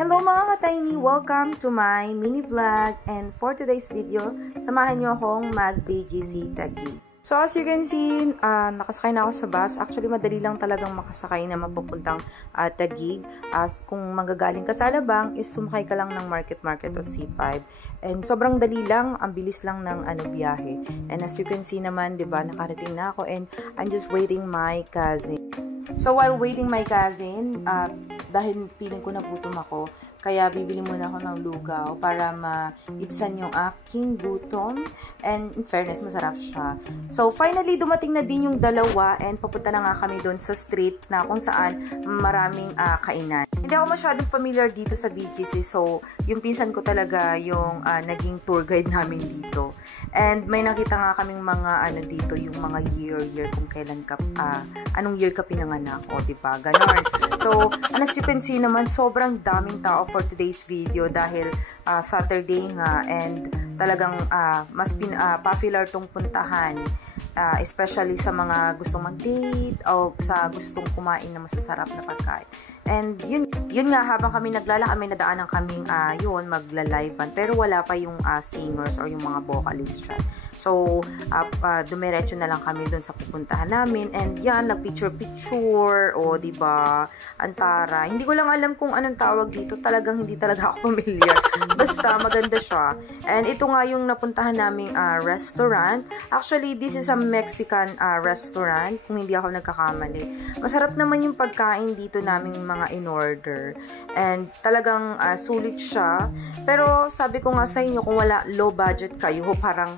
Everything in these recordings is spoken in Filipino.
Hello mga ka-tiny! Welcome to my mini vlog, and for today's video, samahan nyo akong mag-BGC Taguig. So as you can see, nakasakay na ako sa bus. Actually, madali lang talagang makasakay na mapupuntang Taguig. Kung manggagaling ka sa Alabang, is sumakay ka lang ng Market o C5. And sobrang dali lang, ang bilis lang ng biyahe. And as you can see naman, diba, nakarating na ako and I'm just waiting my cousin. So while waiting my cousin, dahil piling ko nagutom ako, kaya bibili muna ako ng lugaw para maibsan yung aking gutom. And in fairness, masarap siya. So finally, dumating na din yung dalawa and papunta na nga kami doon sa street na kung saan maraming kainan. Hindi ako masyadong familiar dito sa BGC, so yung pinsan ko talaga yung naging tour guide namin dito. And may nakita nga kaming mga dito, yung mga year kung kailan ka, anong year ka pinanganak, o diba, ganon. So, as you can see naman, sobrang daming tao for today's video dahil Saturday nga, and talagang mas popular tong puntahan, especially sa mga gustong mag-date o sa gustong kumain na masasarap na pagkain. And yun nga, habang kami naglalakad, may nadaanan kaming magla-livean, pero wala pa yung singers or yung mga vocalists dyan. So, dumiretso na lang kami dun sa pupuntahan namin. And yan, nag-picture-picture. O, diba? Antara. Hindi ko lang alam kung anong tawag dito. Talagang hindi talaga ako familiar. Basta, maganda siya. And ito nga yung napuntahan naming restaurant. Actually, this is a Mexican restaurant. Kung hindi ako nagkakamali. Masarap naman yung pagkain dito naming mga in-order. And talagang sulit siya. Pero, sabi ko nga sa inyo, kung wala low budget kayo, parang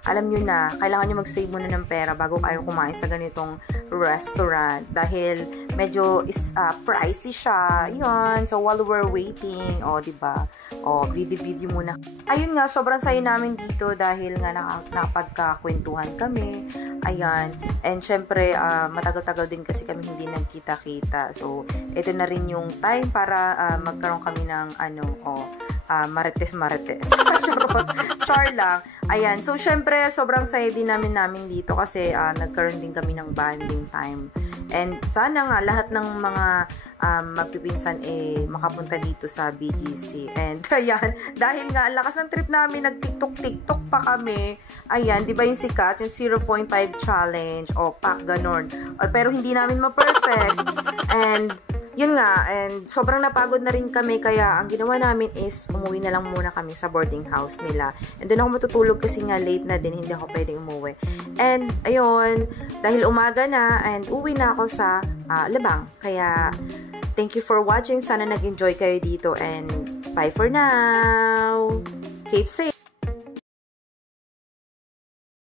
alam nyo na, kailangan nyo mag-save muna ng pera bago kayo kumain sa ganitong restaurant. Dahil medyo pricey siya. Yun. So, while we're waiting, diba? Video muna. Ayun nga, sobrang saya namin dito dahil nga nakapagkakwentuhan kami. Ayan. And syempre, matagal-tagal din kasi kami hindi nagkita-kita. So, ito na rin yung time para magkaroon kami ng marites. Char lang. Ayan. So, syempre, sobrang saya din namin dito kasi nagkaroon din kami ng bonding time. And sana nga lahat ng mga magpipinsan makapunta dito sa BGC. And ayan, dahil nga ang lakas ng trip namin, nag-TikTok pa kami. Ayan, di ba yung sikat, yung 0.5 challenge o pack ganon. Pero hindi namin ma-perfect. And yun nga, and sobrang napagod na rin kami, kaya ang ginawa namin is umuwi na lang muna kami sa boarding house nila. And doon ako matutulog kasi nga late na din, hindi ako pwedeng umuwi. And ayun, dahil umaga na and uwi na ako sa Alabang. Kaya thank you for watching. Sana nag-enjoy kayo dito and bye for now. Keep safe.